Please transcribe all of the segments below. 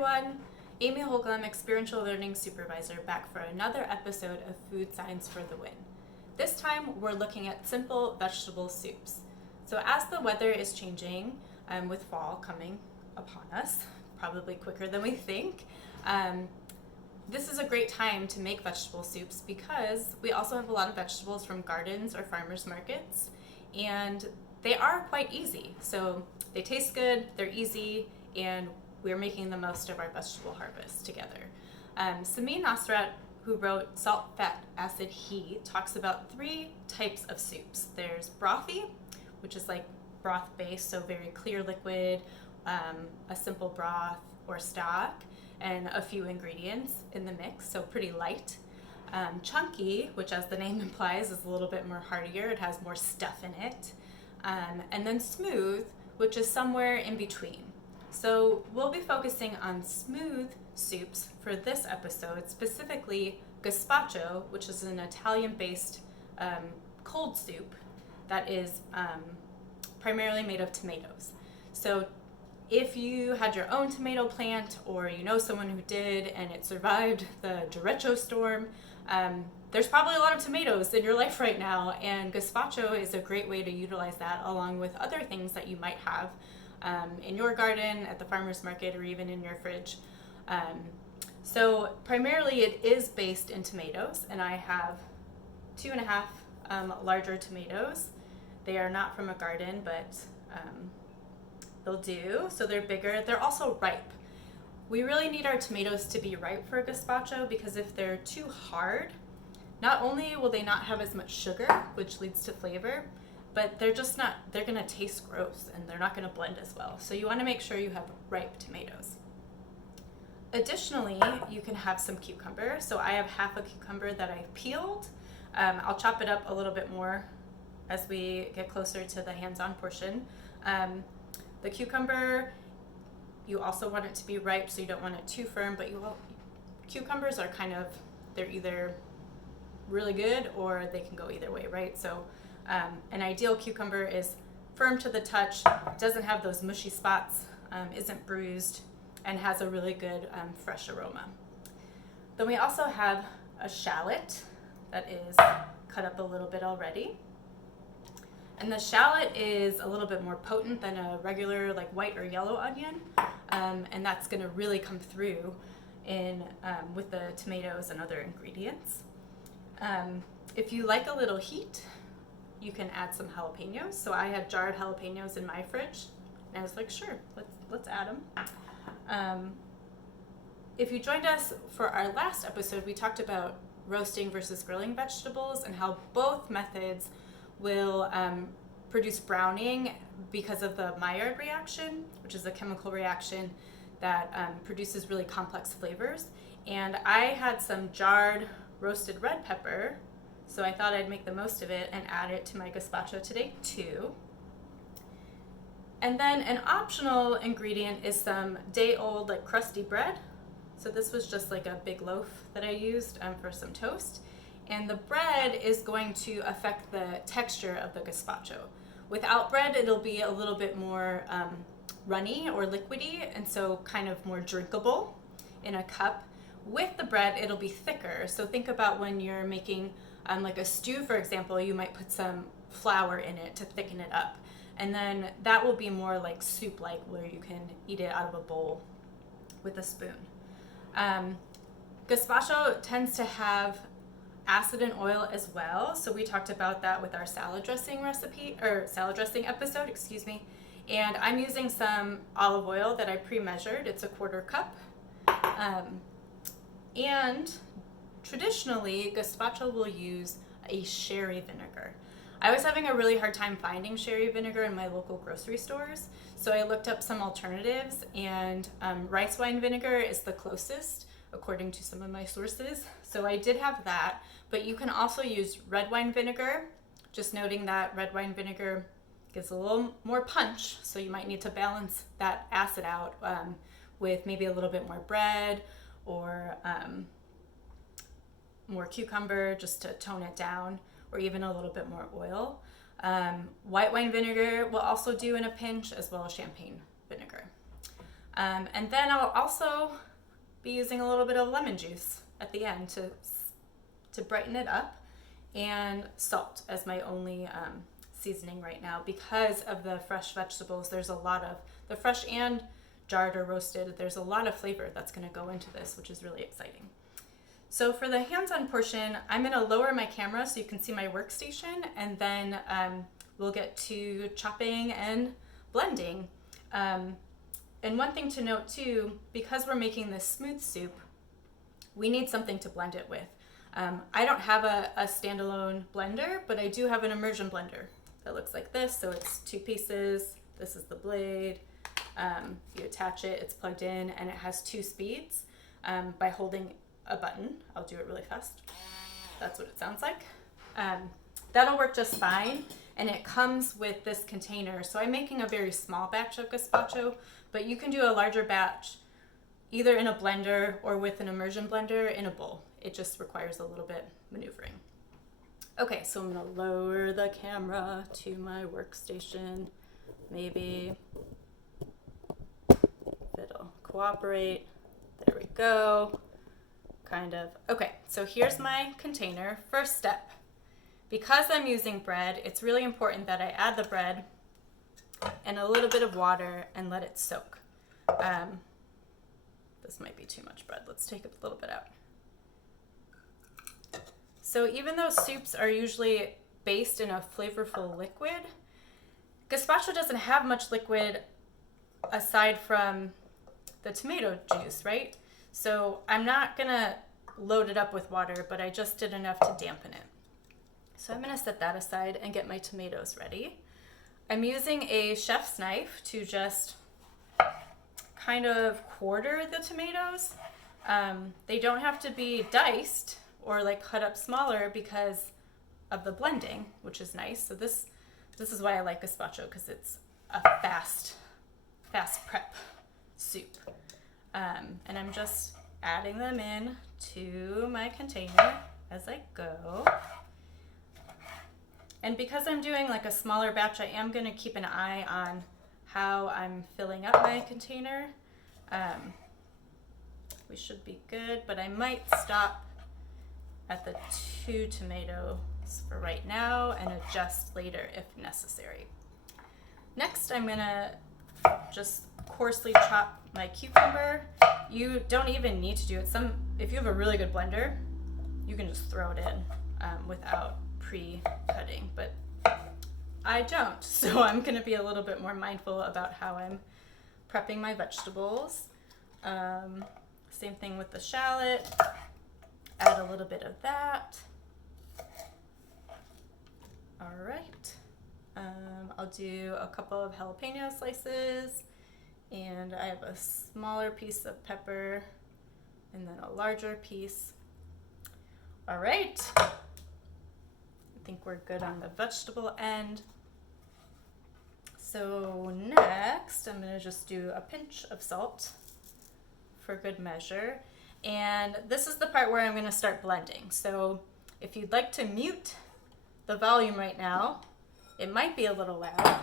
everyone, Amy Holcomb, Experiential Learning Supervisor, back for another episode of Food Science for the Win. This time we're looking at simple vegetable soups. So as the weather is changing, with fall coming upon us, probably quicker than we think, this is a great time to make vegetable soups because we also have a lot of vegetables from gardens or farmers markets, and they are quite easy. So they taste good, they're easy, and we're making the most of our vegetable harvest together. Samin Nasrat, who wrote Salt, Fat, Acid, Heat, talks about 3 types of soups. There's brothy, which is like broth based, so very clear liquid, a simple broth or stock, and a few ingredients in the mix, so pretty light. Chunky, which as the name implies is a little bit more heartier, it has more stuff in it. And then smooth, which is somewhere in between. So we'll be focusing on smooth soups for this episode, specifically Gazpacho, which is an Italian-based cold soup that is primarily made of tomatoes. So if you had your own tomato plant, or you know someone who did and it survived the derecho storm, there's probably a lot of tomatoes in your life right now, and Gazpacho is a great way to utilize that along with other things that you might have in your garden, at the farmer's market, or even in your fridge. So primarily it is based in tomatoes, and I have 2.5 larger tomatoes. They are not from a garden, but they'll do. So they're bigger. They're also ripe. We really need our tomatoes to be ripe for gazpacho, because if they're too hard, not only will they not have as much sugar, which leads to flavor, but they're going to taste gross and they're not going to blend as well. So you want to make sure you have ripe tomatoes. Additionally, you can have some cucumber. So I have half a cucumber that I've peeled. I'll chop it up a little bit more as we get closer to the hands-on portion. The cucumber, you also want it to be ripe, so you don't want it too firm, but cucumbers are they're either really good or they can go either way, right? So an ideal cucumber is firm to the touch, doesn't have those mushy spots, isn't bruised, and has a really good fresh aroma. Then we also have a shallot that is cut up a little bit already. And the shallot is a little bit more potent than a regular like white or yellow onion, and that's going to really come through in with the tomatoes and other ingredients. If you like a little heat, you can add some jalapenos. So I have jarred jalapenos in my fridge, and I was like, sure, let's add them. If you joined us for our last episode, we talked about roasting versus grilling vegetables and how both methods will produce browning because of the Maillard reaction, which is a chemical reaction that produces really complex flavors. And I had some jarred roasted red pepper, so I thought I'd make the most of it and add it to my gazpacho today too. And then an optional ingredient is some day-old like crusty bread. So this was just like a big loaf that I used for some toast. And the bread is going to affect the texture of the gazpacho. Without bread, it'll be a little bit more runny or liquidy, and so kind of more drinkable in a cup. With the bread, it'll be thicker. So think about when you're making like a stew, for example, you might put some flour in it to thicken it up. And then that will be more like soup-like, where you can eat it out of a bowl with a spoon. Gazpacho tends to have acid and oil as well, so we talked about that with our salad dressing episode, and I'm using some olive oil that I pre-measured. It's a 1/4 cup, and traditionally gazpacho will use a sherry vinegar. I was having a really hard time finding sherry vinegar in my local grocery stores, so I looked up some alternatives, and rice wine vinegar is the closest according to some of my sources. So I did have that, but you can also use red wine vinegar, just noting that red wine vinegar gives a little more punch, so you might need to balance that acid out with maybe a little bit more bread or more cucumber just to tone it down, or even a little bit more oil. White wine vinegar will also do in a pinch, as well as champagne vinegar. And then I'll also be using a little bit of lemon juice at the end to brighten it up, and salt as my only seasoning right now because of the fresh vegetables. There's a lot of the fresh and jarred or roasted. There's a lot of flavor that's going to go into this, which is really exciting. So for the hands-on portion, I'm going to lower my camera so you can see my workstation, and then we'll get to chopping and blending. And one thing to note too, because we're making this smooth soup, we need something to blend it with. I don't have a standalone blender, but I do have an immersion blender that looks like this. So it's 2 pieces. This is the blade. You attach it, it's plugged in, and it has 2 speeds by holding a button. I'll do it really fast. That's what it sounds like. That'll work just fine. And it comes with this container. So I'm making a very small batch of gazpacho, but you can do a larger batch either in a blender or with an immersion blender in a bowl. It just requires a little bit maneuvering. Okay, so I'm gonna lower the camera to my workstation. Maybe if it'll cooperate. There we go. Kind of. Okay, so here's my container. First step. Because I'm using bread, it's really important that I add the bread and a little bit of water and let it soak. This might be too much bread. Let's take a little bit out. So even though soups are usually based in a flavorful liquid, gazpacho doesn't have much liquid aside from the tomato juice, right? So I'm not gonna load it up with water, but I just did enough to dampen it. So I'm gonna set that aside and get my tomatoes ready. I'm using a chef's knife to just kind of quarter the tomatoes. They don't have to be diced or like cut up smaller because of the blending, which is nice. So this is why I like gazpacho, because it's a fast prep soup. And I'm just adding them in to my container as I go. And because I'm doing like a smaller batch, I am going to keep an eye on how I'm filling up my container. We should be good, but I might stop at the 2 tomatoes for right now and adjust later if necessary. Next, I'm going to just coarsely chop my cucumber. You don't even need to do it. If you have a really good blender, you can just throw it in without pre-cutting, but I don't, so I'm going to be a little bit more mindful about how I'm prepping my vegetables. Same thing with the shallot. Add a little bit of that. All right. I'll do a couple of jalapeno slices, and I have a smaller piece of pepper and then a larger piece. All right. I think we're good on the vegetable end. So next, I'm gonna just do a pinch of salt for good measure. And this is the part where I'm gonna start blending. So if you'd like to mute the volume right now, it might be a little loud.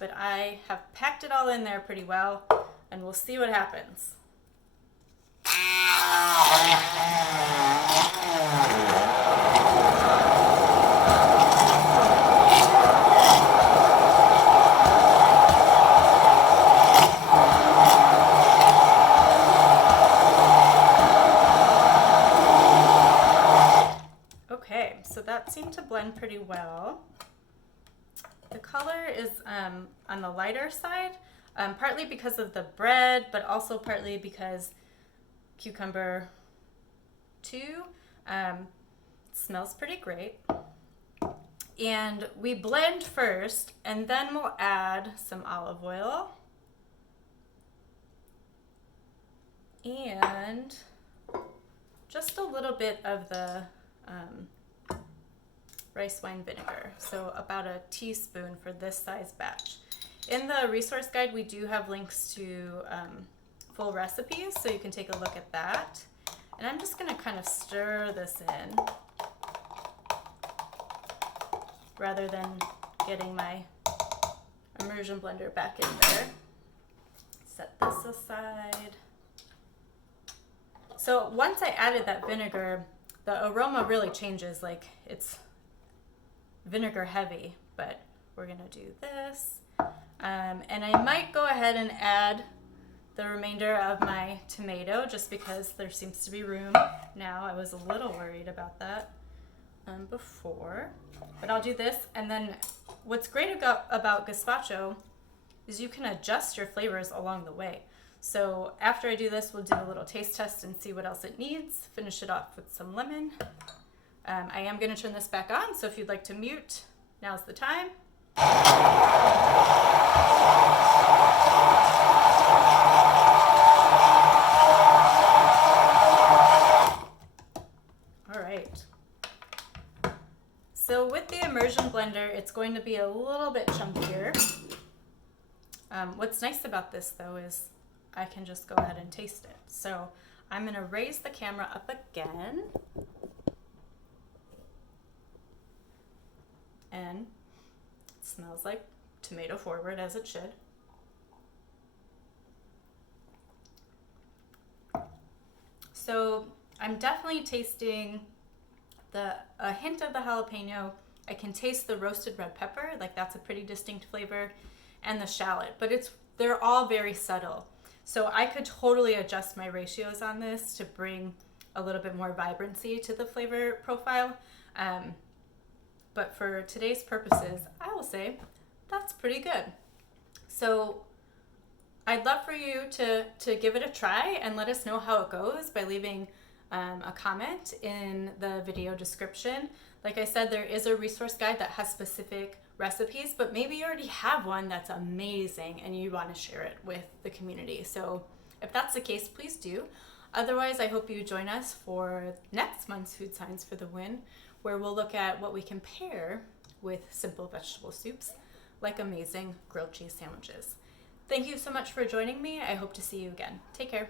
But I have packed it all in there pretty well, and we'll see what happens. Okay, so that seemed to blend pretty well. The color is on the lighter side, partly because of the bread, but also partly because cucumber too smells pretty great. And we blend first, and then we'll add some olive oil and just a little bit of the rice wine vinegar, so about a teaspoon for this size batch. In the resource guide, we do have links to full recipes, so you can take a look at that. And I'm just gonna kind of stir this in rather than getting my immersion blender back in there. Set this aside. So once I added that vinegar, the aroma really changes. Like, it's vinegar heavy, but we're gonna do this. And I might go ahead and add the remainder of my tomato just because there seems to be room now. I was a little worried about that before, but I'll do this. And then what's great about gazpacho is you can adjust your flavors along the way. So after I do this, we'll do a little taste test and see what else it needs. Finish it off with some lemon. I am going to turn this back on, so if you'd like to mute, now's the time. All right. So with the immersion blender, it's going to be a little bit chunkier. What's nice about this though is I can just go ahead and taste it. So I'm going to raise the camera up again. And it smells like tomato forward, as it should. So I'm definitely tasting a hint of the jalapeno. I can taste the roasted red pepper, like that's a pretty distinct flavor, and the shallot, but they're all very subtle. So I could totally adjust my ratios on this to bring a little bit more vibrancy to the flavor profile. But for today's purposes, I will say that's pretty good. So I'd love for you to give it a try and let us know how it goes by leaving a comment in the video description. Like I said, there is a resource guide that has specific recipes, but maybe you already have one that's amazing and you want to share it with the community. So if that's the case, please do. Otherwise, I hope you join us for next month's Food Science for the Win, where we'll look at what we can pair with simple vegetable soups, like amazing grilled cheese sandwiches. Thank you so much for joining me. I hope to see you again. Take care.